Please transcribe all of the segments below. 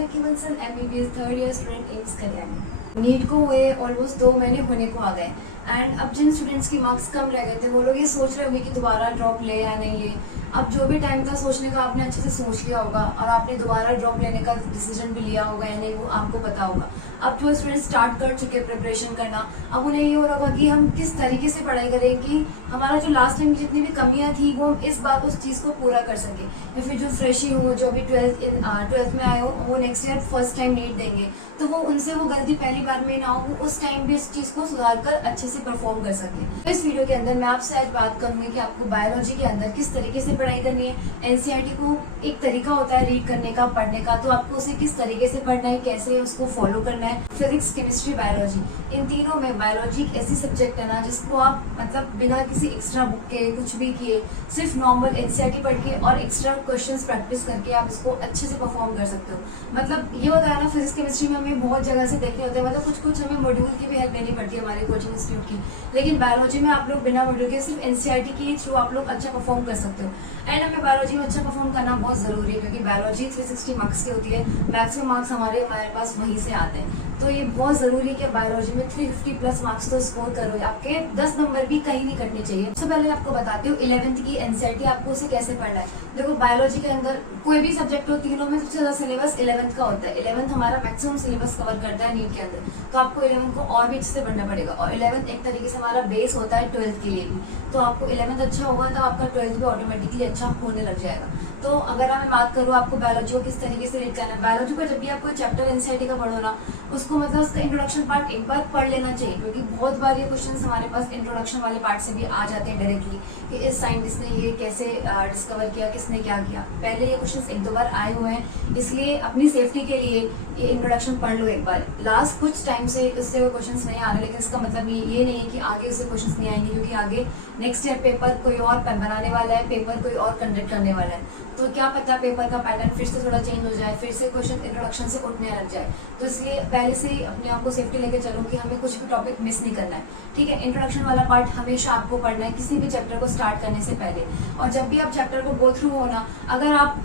Lucky Bansal MBBS third year student AIIMS Kalyan. NEET को हुए almost 2 महीने होने को आ गए एंड अब जिन स्टूडेंट्स की मार्क्स कम रह गए थे वो लोग ये सोच रहे होंगे कि दोबारा ड्रॉप ले या नहीं ले। अब जो भी टाइम था सोचने का आपने अच्छे से सोच लिया होगा और आपने दोबारा ड्रॉप लेने का डिसीजन भी लिया होगा या नहीं वो आपको पता होगा। अब जो स्टूडेंट स्टार्ट कर चुके प्रिपरेशन करना, अब उन्हें ये हो रहा होगा कि हम किस तरीके से पढ़ाई करें कि हमारा जो लास्ट टाइम की जितनी भी कमियां थी वो हम इस बार उस चीज़ को पूरा कर सके। या फिर जो फ्रेशी हो, जो भी ट्वेल्थ में आए हो, वो next year first time NEET देंगे तो वो उनसे वो गलती पहली बार में ना हो, वो उस टाइम भी इस चीज़ को सुधार कर अच्छे से परफॉर्म कर सके। तो इस वीडियो के अंदर मैं आपसे आज बात करूंगी कि आपको बायोलॉजी के अंदर किस तरीके से पढ़ाई करनी है। एनसीईआरटी को एक तरीका होता है रीड करने का, पढ़ने का, तो आपको उसे किस तरीके से पढ़ना है, कैसे उसको फॉलो करना है। फिजिक्स, केमिस्ट्री, बायोलॉजी, इन तीनों में बायोलॉजी एक ऐसी सब्जेक्ट है ना जिसको आप मतलब बिना किसी एक्स्ट्रा बुक के कुछ भी किए सिर्फ नॉर्मल एनसीईआरटी पढ़ के और एक्स्ट्रा क्वेश्चंस प्रैक्टिस करके आप इसको अच्छे से परफॉर्म कर सकते हो। मतलब ये होता है ना, फिजिक्स केमिस्ट्री में हमें बहुत जगह से देखे होते हैं, मतलब कुछ हमें मॉड्यूल की भी हेल्प लेनी पड़ती है हमारे कोचिंग इंस्टीट्यूट की, लेकिन बायोलॉजी में आप लोग बिना मॉड्यूल के सिर्फ एनसीईआरटी के थ्रू आप लोग अच्छा परफॉर्म कर सकते हो। एंड हमें बायोलॉजी में अच्छा परफॉर्म करना बहुत जरूरी है क्योंकि बायोलॉजी 360 मार्क्स की होती है, मैक्सिमम मार्क्स हमारे पास वहीं से आते हैं। तो ये बहुत जरूरी है कि बायोलॉजी में 350 प्लस मार्क्स तो स्कोर करो, आपके 10 नंबर भी कहीं नहीं कटने चाहिए। सबसे पहले आपको बताती हूँ 11th की एनसीईआरटी आपको उसे कैसे पढ़ना है। देखो बायोलॉजी के अंदर कोई भी सब्जेक्ट हो, तीनों में सबसे ज्यादा सिलेबस 11th का होता है। 11th हमारा मैक्सिमम सिलेबस कवर करता है नीट के अंदर, तो आपको 11th को और भी अच्छे से पढ़ना पड़ेगा। और 11th एक तरीके से हमारा बेस होता है 12th के लिए भी, तो आपको 11th अच्छा होगा तो आपका 12th भी ऑटोमेटिकली अच्छा होने लग जाएगा। तो अगर मैं बात करूँ आपको बायोलॉजी को किस तरीके से रीड करना है, बायोलॉजी को जब भी आप कोई चैप्टर एनसीईआरटी का पढ़ो ना, उसको मतलब उसका इंट्रोडक्शन पार्ट एक बार पढ़ लेना चाहिए क्योंकि बहुत बार ये क्वेश्चंस हमारे पास इंट्रोडक्शन वाले पार्ट से भी आ जाते हैं डायरेक्टली कि इस साइंटिस्ट ने ये कैसे डिस्कवर किया, किसने क्या किया। पहले ये क्वेश्चंस 1-2 बार आए हुए हैं, इसलिए अपनी सेफ्टी के लिए ये इंट्रोडक्शन पढ़ लो एक बार। लास्ट कुछ टाइम से इससे वो क्वेश्चंस नहीं आ रहे, लेकिन इसका मतलब ये नहीं है कि आगे उससे क्वेश्चंस नहीं आएंगे क्योंकि आगे नेक्स्ट ईयर पेपर कोई और बनाने वाला है, पेपर कोई और कंडक्ट करने वाला है। तो क्या पता पेपर का पैटर्न फिर से थोड़ा चेंज हो जाए, फिर से क्वेश्चन इंट्रोडक्शन से उठने लग जाए। तो इसलिए पहले से ही अपने आप को सेफ्टी लेके चलो कि हमें कुछ भी टॉपिक मिस नहीं करना है, ठीक है। इंट्रोडक्शन वाला पार्ट हमेशा आपको पढ़ना है किसी भी चैप्टर को स्टार्ट करने से पहले। और जब भी आप चैप्टर को गो थ्रू हो ना, अगर आप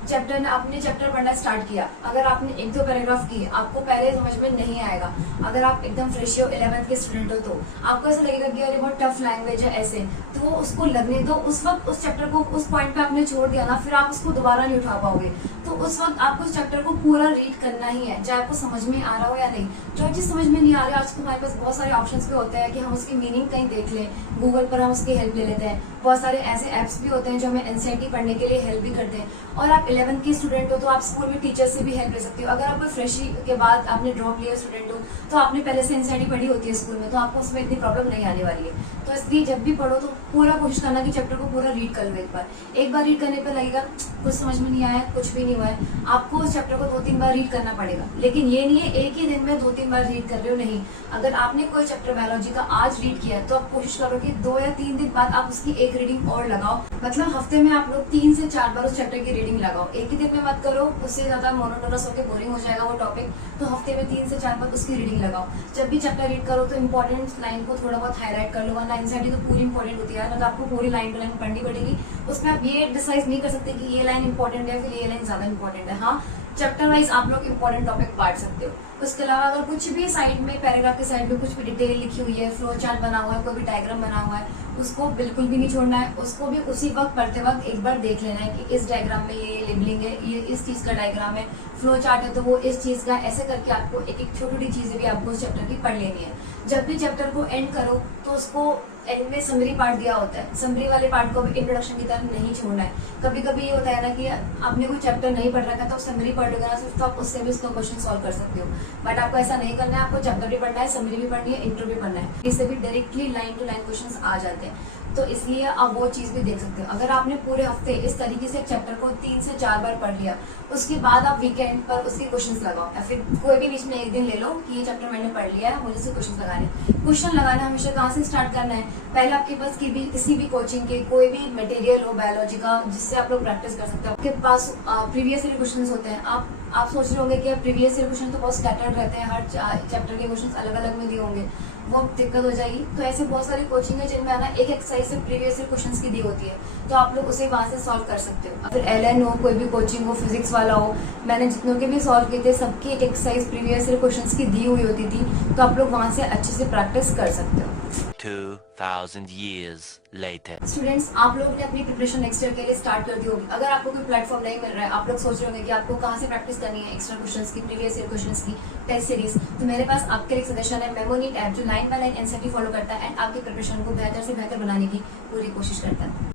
आपने चैप्टर पढ़ना स्टार्ट किया, अगर आपने 1-2 पैराग्राफ किए, आपको पहले समझ में नहीं आएगा। अगर आप एकदम फ्रेश हो, 11th के स्टूडेंट हो, तो आपको ऐसा लगेगा कि अरे बहुत टफ लैंग्वेज है ऐसे, तो उसको लगने दो। उस वक्त उस चैप्टर को उस पॉइंट पे आपने छोड़ दिया ना, फिर आप उसको दोबारा नहीं उठा पाओगे। तो उस वक्त आपको उस चैप्टर को पूरा रीड करना ही है, चाहे आपको समझ में आ रहा हो या नहीं। जो चीज समझ में नहीं आ रही, आजकल हमारे पास बहुत सारे ऑप्शंस पे होते हैं कि हम उसकी मीनिंग कहीं देख लें, गूगल पर हम उसकी हेल्प ले लेते हैं। बहुत सारे ऐसे ऐप्स भी होते हैं जो हमें एनसीईआरटी पढ़ने के लिए हेल्प भी करते हैं। और आप 11th की स्टूडेंट हो तो आप स्कूल में टीचर से भी हेल्प ले सकते हो। अगर आप कोई फ्रेशी के बाद आपने ड्रॉप लिया स्टूडेंट हो तो आपने पहले से एनसीईआरटी पढ़ी होती है स्कूल में, तो आपको उसमें इतनी प्रॉब्लम नहीं आने वाली है। तो इसलिए जब भी पढ़ो तो पूरा कोशिश करना कि चैप्टर को पूरा रीड कर लो एक बार रीड करने पर लगेगा कुछ समझ में नहीं आया, कुछ भी नहीं हुआ है, आपको उस चैप्टर को 2-3 बार रीड करना पड़ेगा। लेकिन ये नहीं है एक ही दिन में 2-3 बार रीड कर रहे हो, नहीं। अगर आपने कोई चैप्टर बायोलॉजी का आज रीड किया है तो आप कोशिश करो कि 2 या 3 दिन बाद आप उसकी एक रीडिंग और लगाओ। मतलब हफ्ते में आप लोग 3 से 4 बार उस चैप्टर की रीडिंग लगाओ, एक ही दिन में मत करो, उससे ज्यादा मोनोटोनस होकर बोरिंग हो जाएगा वो टॉपिक। तो हफ्ते में 3 से 4 बार उसकी रीडिंग लगाओ। जब भी चैप्टर रीड करो तो इंपॉर्टेंट लाइन को थोड़ा बहुत हाईलाइट कर लो, वरना एनसीईआरटी तो पूरी इंपॉर्टेंट होती है, मतलब आपको पूरी लाइन टू लाइन पढ़नी पड़ेगी। उसमें आप ये डिसाइड नहीं कर सकते कि ये लाइन इंपॉर्टेंट है फिर ये लाइन ज्यादा इंपॉर्टेंट है। हाँ, चैप्टर वाइज आप लोग इंपॉर्टेंट टॉपिक बांट सकते हो। उसके अलावा अगर कुछ भी साइड में पैराग्राफ के साइड में कुछ भी डिटेल लिखी हुई है, फ्लो चार्ट बना हुआ है, कोई भी डायग्राम बना हुआ है, उसको बिल्कुल भी नहीं छोड़ना है। उसको भी उसी वक्त पढ़ते वक्त एक बार देख लेना है कि इस डायग्राम में ये लेबलिंग है, ये इस चीज का डायग्राम है, फ्लो चार्ट है तो वो इस चीज का, ऐसे करके आपको एक एक छोटी छोटी चीजें भी आपको उस चैप्टर की पढ़ लेनी है। जब भी चैप्टर को एंड करो तो उसको एंड में समरी पार्ट दिया होता है, समरी वाले पार्ट को भी इंट्रोडक्शन की तरफ नहीं छोड़ना है। कभी कभी ये होता है ना कि आपने कोई चैप्टर नहीं पढ़ रखा तो समरी पढ़ लोगे ना सिर्फ, तो आप उससे भी उसका क्वेश्चन सॉल्व कर सकते हो। बट आपको ऐसा नहीं करना है, आपको चैप्टर भी पढ़ना है, समरी भी पढ़नी है, इंट्रो भी पढ़ना है, इससे भी directly line to line question आ जाते हैं। तो इसलिए आप वो चीज भी देख सकते हो। अगर आपने पूरे हफ्ते इस तरीके से चैप्टर को 3 से 4 बार पढ़ लिया, उसके बाद आप वीकेंड पर उसके क्वेश्चंस लगाओ, या फिर कोई भी बीच में एक दिन ले लो कि ये चैप्टर मैंने पढ़ लिया है, मुझे से क्वेश्चन लगाने। क्वेश्चन लगाना हमेशा कहाँ से स्टार्ट करना है, पहले आपके पास किसी भी कोचिंग के कोई भी मटेरियल हो बायोलॉजी का जिससे आप लोग प्रैक्टिस कर सकते हो। आपके पास प्रीवियस ईयर क्वेश्चन होते हैं, आप सोच रहे होंगे कि प्रीवियस ईयर क्वेश्चन तो बहुत स्कैटर्ड रहते हैं, हर चैप्टर के क्वेश्चन अलग अलग में दिए होंगे, वो दिक्कत हो जाएगी। तो ऐसे बहुत सारी कोचिंग है जिनमें आना एक एक्सरसाइज सिर्फ प्रीवियस ईयर क्वेश्चंस की दी होती है, तो आप लोग उसे वहां से सॉल्व कर सकते हो। फिर LN हो, कोई भी कोचिंग हो, फिजिक्स वाला हो, मैंने जितनों के भी सॉल्व किए थे सबकी एक एक्सरसाइज प्रीवियस ईयर क्वेश्चंस की दी हुई होती थी, तो आप लोग वहां से अच्छे से प्रैक्टिस कर सकते हो। 2000 years later. स्टूडेंट्स, आप लोगों ने अपनी प्रिपरेशन नेक्स्ट ईयर के लिए स्टार्ट कर दी होगी। अगर आपको कोई प्लेटफॉर्म नहीं मिल रहा है, आप लोग सोच रहे होंगे कि आपको कहाँ से प्रैक्टिस करनी है एक्स्ट्रा क्वेश्चंस की, प्रीवियस ईयर क्वेश्चंस की, टेस्ट सीरीज, तो मेरे पास आपके लिए एक सजेशन है, मेमोनीट ऐप, जो line by line NCERT follow करता है एंड आपकी प्रिपरेशन को बेहतर से बेहतर बनाने की पूरी कोशिश करता है।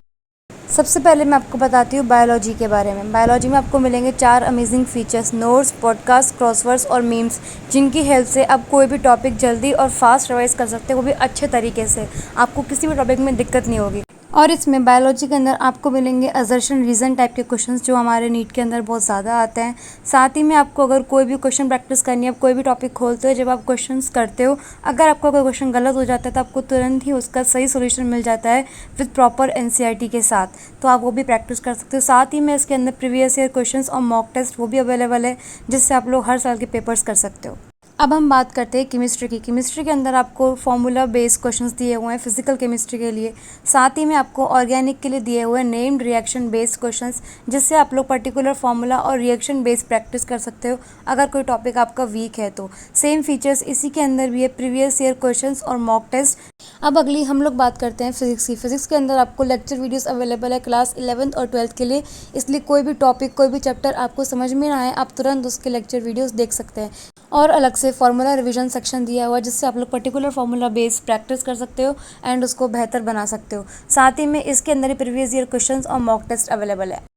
सबसे पहले मैं आपको बताती हूँ बायोलॉजी के बारे में। बायोलॉजी में आपको मिलेंगे 4 amazing features, notes, podcast, crosswords और मीम्स, जिनकी हेल्प से आप कोई भी टॉपिक जल्दी और फास्ट रिवाइज कर सकते हो, वो भी अच्छे तरीके से। आपको किसी भी टॉपिक में दिक्कत नहीं होगी। और इसमें बायोलॉजी के अंदर आपको मिलेंगे असर्शन रीज़न टाइप के क्वेश्चंस, जो हमारे नीट के अंदर बहुत ज़्यादा आते हैं। साथ ही में आपको अगर कोई भी क्वेश्चन प्रैक्टिस करनी है, आप कोई भी टॉपिक खोलते हो, जब आप क्वेश्चंस करते हो, अगर आपका कोई क्वेश्चन गलत हो जाता है तो आपको तुरंत ही उसका सही सोल्यूशन मिल जाता है विद प्रॉपर एनसीईआरटी के साथ, तो आप वो भी प्रैक्टिस कर सकते हो। साथ ही में इसके अंदर प्रीवियस ईयर क्वेश्चन और मॉक टेस्ट वो भी अवेलेबल है, जिससे आप लोग हर साल के पेपर्स कर सकते हो। अब हम बात करते हैं केमिस्ट्री की। केमिस्ट्री के अंदर आपको फॉर्मूला बेस्ड क्वेश्चंस दिए हुए हैं फिजिकल केमिस्ट्री के लिए। साथ ही में आपको ऑर्गेनिक के लिए दिए हुए हैं नेम्ड रिएक्शन बेस्ड क्वेश्चंस, जिससे आप लोग पर्टिकुलर फॉर्मूला और रिएक्शन बेस्ड प्रैक्टिस कर सकते हो अगर कोई टॉपिक आपका वीक है तो। सेम फीचर्स इसी के अंदर भी है, प्रीवियस ईयर क्वेश्चंस और मॉक टेस्ट। अब अगली हम लोग बात करते हैं फिजिक्स की। फिजिक्स के अंदर आपको लेक्चर वीडियोस अवेलेबल है क्लास 11th और 12th के लिए, इसलिए कोई भी टॉपिक, कोई भी चैप्टर आपको समझ में ना आए, आप तुरंत उसके लेक्चर वीडियोस देख सकते हैं। और अलग से फार्मूला रिवीजन सेक्शन दिया हुआ है, जिससे आप लोग पर्टिकुलर फार्मूला बेस्ड प्रैक्टिस कर सकते हो एंड उसको बेहतर बना सकते हो। साथ ही में इसके अंदर ही प्रीवियस ईयर क्वेश्चंस और मॉक टेस्ट अवेलेबल है।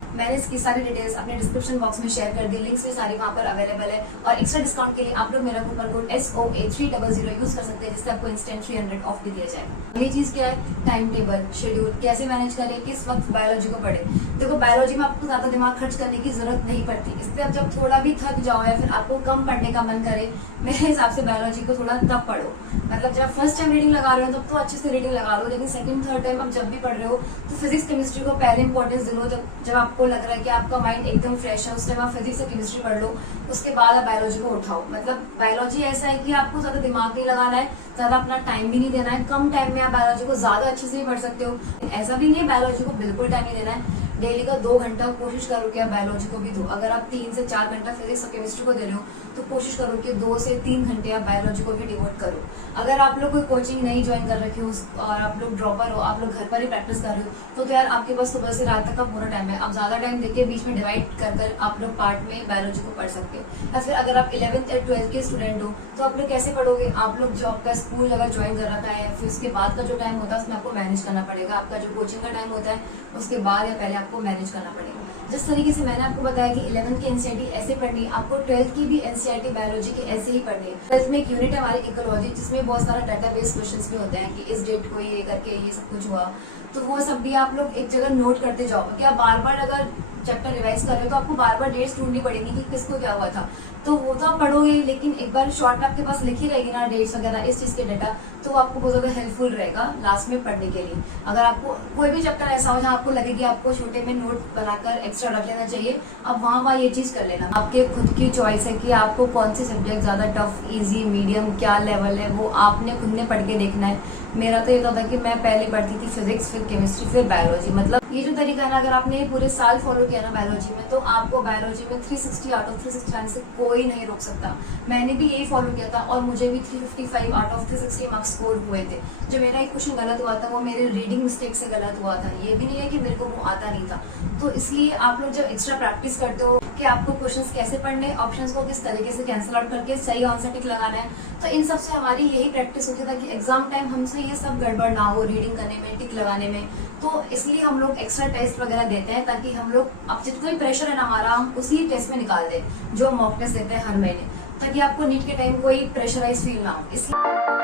मैंने इसकी सारी डिटेल्स अपने डिस्क्रिप्शन बॉक्स में शेयर कर दी, लिंक्स भी सारी वहाँ पर अवेलेबल है। और एक्स्ट्रा डिस्काउंट के लिए आप लोग मेरा कूपन कोड SOA300 यूज कर सकते हैं, जिससे आपको इंस्टेंट 300 ऑफ भी दिया जाएगा। ये चीज़ क्या है, टाइम टेबल, शेड्यूल कैसे मैनेज करें, किस वक्त बायोलॉजी को पढ़े। देखो, बायोलॉजी में आपको ज़्यादा दिमाग खर्च करने की जरूरत नहीं पड़ती, इसलिए आप जब थोड़ा भी थक जाओ या फिर आपको कम पढ़ने का मन करे, मेरे हिसाब से बायोलॉजी को थोड़ा तब पढ़ो। मतलब जब फर्स्ट टाइम रीडिंग लगा रहे हो तब तो अच्छे से रीडिंग लगा लो, लेकिन सेकंड थर्ड टाइम आप जब भी पढ़ रहे हो तो फिजिक्स केमिस्ट्री को पहले इंपॉर्टेंस दे लो। जब आपको लग रहा है कि आपका माइंड एकदम फ्रेश है, उस टाइम आप फिजिक्स और केमिस्ट्री पढ़ लो, उसके बाद आप बायोलॉजी को उठाओ। मतलब बायोलॉजी ऐसा है कि आपको ज़्यादा दिमाग नहीं लगाना है, ज़्यादा अपना टाइम भी नहीं देना है, कम टाइम में आप बायोलॉजी को ज़्यादा अच्छे से भी पढ़ सकते हो। ऐसा भी नहीं है बायोलॉजी को बिल्कुल टाइम नहीं देना है, डेली का 2 घंटा कोशिश करो कि आप बायोलॉजी को भी दो। अगर आप 3 से 4 घंटा फिजिक्स और केमिस्ट्री को दे रहे हो तो कोशिश करो कि 2 से 3 घंटे आप बायोलॉजी को भी डिवोट करो। अगर आप लोग कोई कोचिंग नहीं ज्वाइन कर रखे हो और आप लोग ड्रॉपर हो, आप लोग घर पर ही प्रैक्टिस कर रहे हो, तो यार आपके पास सुबह से रात तक का पूरा टाइम है। आप ज़्यादा टाइम देके बीच में डिवाइड कर आप लोग पार्ट में बायोलॉजी को पढ़ सकते हो। या फिर अगर आप 11th या 12th के स्टूडेंट हो तो आप लोग कैसे पढ़ोगे, आप लोग जॉब का स्कूल अगर ज्वाइन कर रखा है, फिर उसके बाद का जो टाइम होता है उसमें आपको मैनेज करना पड़ेगा। आपका जो कोचिंग का टाइम होता है उसके बाद या पहले आपको मैनेज करना पड़ेगा। जिस तरीके से मैंने आपको बताया कि 11th की एनसीईआरटी ऐसे पढ़नी है, आपको 12th की भी एनसीईआरटी बायोलॉजी की ऐसे ही पढ़नी है। 12th में एक यूनिट है हमारी इकोलॉजी, जिसमें बहुत सारा डाटाबेस क्वेश्चंस भी होते हैं कि इस डेट को ये करके ये सब कुछ हुआ, तो वो सब भी आप लोग एक जगह नोट करते जाओ। क्या बार बार अगर चैप्टर रिवाइज कर रहे हो तो आपको बार बार डेट्स ढूंढनी पड़ेगी कि किसको क्या हुआ था, तो वो तो आप पढ़ोगे, लेकिन एक बार शॉर्ट में आपके पास लिखी रहेगी ना डेट्स वगैरह इस चीज़ के डाटा, तो आपको बहुत ज़्यादा हेल्पफुल रहेगा लास्ट में पढ़ने के लिए। अगर आपको कोई भी चैप्टर ऐसा हो जहाँ आपको लगे कि आपको छोटे में नोट बनाकर एक्स्ट्रा रख लेना चाहिए, अब वहाँ ये चीज़ कर लेना। आपके खुद की चॉइस है कि आपको कौन सी सब्जेक्ट ज़्यादा टफ, ईजी, मीडियम, क्या लेवल है, वो आपने खुद ने पढ़ के देखना है। मेरा तो ये था कि मैं पहले पढ़ती थी फिजिक्स, फिर केमिस्ट्री, फिर बायोलॉजी। मतलब ये जो तरीका है ना, अगर आपने पूरे साल फॉलो किया ना बायोलॉजी में, तो आपको बायोलॉजी में 360 आउट ऑफ 360 आने से कोई नहीं रोक सकता। मैंने भी यही फॉलो किया था और मुझे भी 355 आउट ऑफ 360 मार्क्स स्कोर हुए थे। जो मेरा एक क्वेश्चन गलत हुआ था वो मेरे रीडिंग मिस्टेक से गलत हुआ था, ये भी नहीं है कि मेरे को वो आता नहीं था। तो इसलिए आप लोग जब एक्स्ट्रा प्रैक्टिस करते हो कि आपको क्वेश्चंस कैसे पढ़ने, ऑप्शंस को किस तरीके से कैंसिल आउट करके सही आंसर टिक लगाना है, तो इन सब से हमारी यही प्रैक्टिस होती है ताकि एग्जाम टाइम हमसे ये सब गड़बड़ ना हो रीडिंग करने में, टिक लगाने में। तो इसलिए हम लोग एक्स्ट्रा टेस्ट वगैरह देते हैं ताकि हम लोग अब जितना भी प्रेशर है ना हमारा, हम उसी टेस्ट में निकाल दें जो मॉक टेस्ट देते हैं हर महीने, ताकि आपको नीट के टाइम कोई प्रेशराइज फील ना हो। इसलिए